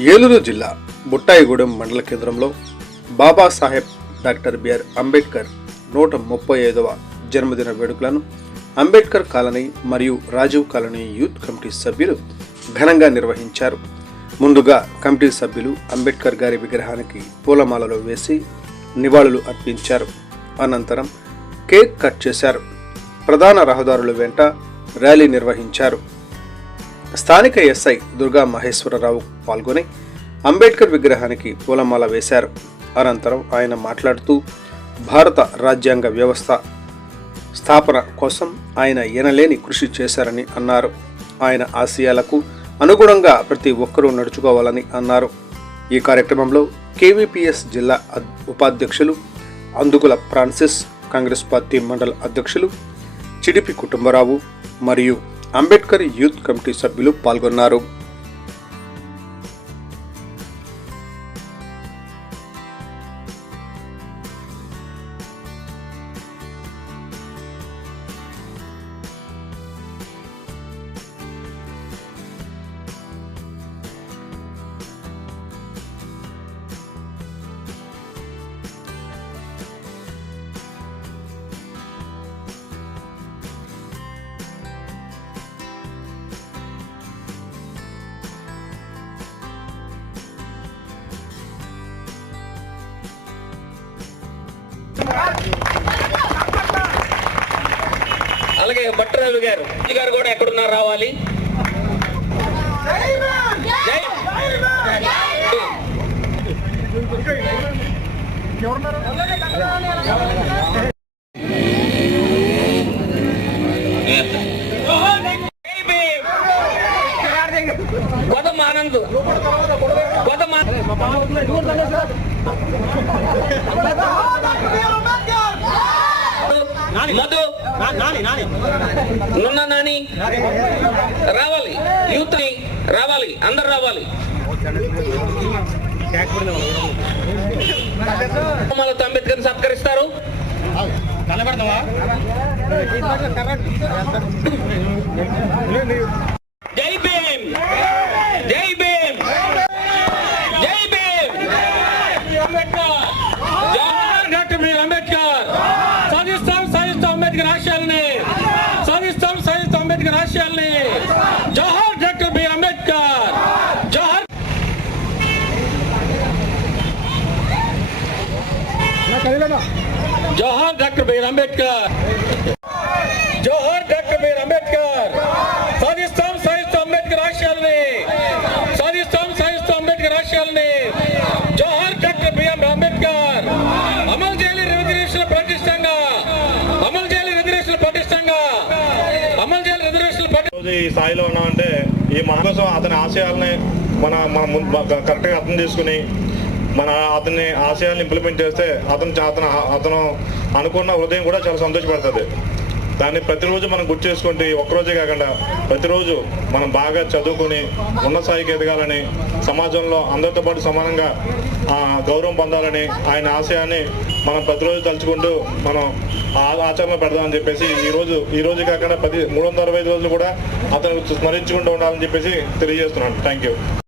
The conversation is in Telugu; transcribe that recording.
ఏలూరు జిల్లా బుట్టాయిగూడెం మండల కేంద్రంలో బాబాసాహెబ్ డాక్టర్ బిఆర్ అంబేద్కర్ నూట ముప్పై ఐదవ జన్మదిన వేడుకలను అంబేద్కర్ కాలనీ మరియు రాజీవ్ కాలనీ యూత్ కమిటీ సభ్యులు ఘనంగా నిర్వహించారు. ముందుగా కమిటీ సభ్యులు అంబేద్కర్ గారి విగ్రహానికి పూలమాలలో వేసి నివాళులు అర్పించారు. అనంతరం కేక్ కట్ చేశారు. ప్రధాన రహదారుల వెంట ర్యాలీ నిర్వహించారు. స్థానిక ఎస్ఐ దుర్గా మహేశ్వరరావు పాల్గొని అంబేద్కర్ విగ్రహానికి పూలమాల వేశారు. అనంతరం ఆయన మాట్లాడుతూ భారత రాజ్యాంగ వ్యవస్థ స్థాపన కోసం ఆయన ఎనలేని కృషి చేశారని అన్నారు. ఆయన ఆశయాలకు అనుగుణంగా ప్రతి ఒక్కరూ నడుచుకోవాలని అన్నారు. ఈ కార్యక్రమంలో కేవీపీఎస్ జిల్లా ఉపాధ్యక్షులు అందుకుల ఫ్రాన్సిస్ కాంగ్రెస్ పార్టీ మండల అధ్యక్షులు చిడిపి కుటుంబరావు మరియు అంబేద్కర్ యూత్ కమిటీ సభ్యులు పాల్గొన్నారు. అలాగే భట్టరాజు గారు గారు కూడా ఎక్కడున్నారు రావాలి? జై ఆనంద్. గౌతమ్ మధు. నున్న నాని. రావాలి. యూత్ని రావాలి. అందరు రావాలి. అంబేద్కర్ సత్కరిస్తారు. జై భీమ్ జై భీమ్ జై భీమ్ అంబేద్కర్ జవహర్ డాక్టర్ బీఆర్ అంబేద్కర్ సాధిస్తాం సాధిస్తాం అంబేద్కర్ ఆశయాలని సాధిస్తాం సాధిస్తాం అంబేద్కర్ ఆశయాల్ని Jawahar doctor BR Ambedkar Jawahar Jawahar doctor BR Ambedkar. Jawahar doctor BR Ambedkar. సాధిస్తాం సాధిస్తాం అంబేద్కర్ ఆశయాల్ని. సాధిస్తాం సాధిస్తాం అంబేద్కర్ ఆశయాల్ని. Jawahar doctor BM Ambedkar. అమలు చేయాలి రిజర్వేషన్ పటిష్టంగా అమలు చేయాలి రిజర్వేషన్ పటిష్టంగా అమలు చేయాలి రిజర్వేషన్ ఈ స్థాయిలో ఉన్నామంటే ఈ మహా కోసం అతని ఆశయాలని మన మన ముందు కరెక్ట్గా అర్థం చేసుకుని మన అతని ఆశయాన్ని ఇంప్లిమెంట్ చేస్తే అతను అతను అతను అనుకున్న హృదయం కూడా చాలా సంతోషపడుతుంది. దాన్ని ప్రతిరోజు మనం గుర్తు చేసుకుంటే ఒక్కరోజే కాకుండా ప్రతిరోజు మనం బాగా చదువుకుని ఉన్న స్థాయికి ఎదగాలని సమాజంలో అందరితో పాటు సమానంగా గౌరవం పొందాలని ఆయన ఆశయాన్ని మనం ప్రతిరోజు తలుచుకుంటూ మనం ఆ- పెడదామని చెప్పేసి ఈ రోజు కాకుండా పది మూడు వందల అరవై ఐదు రోజులు కూడా అతను స్మరించుకుంటూ ఉండాలని చెప్పేసి తెలియజేస్తున్నాను. Thank you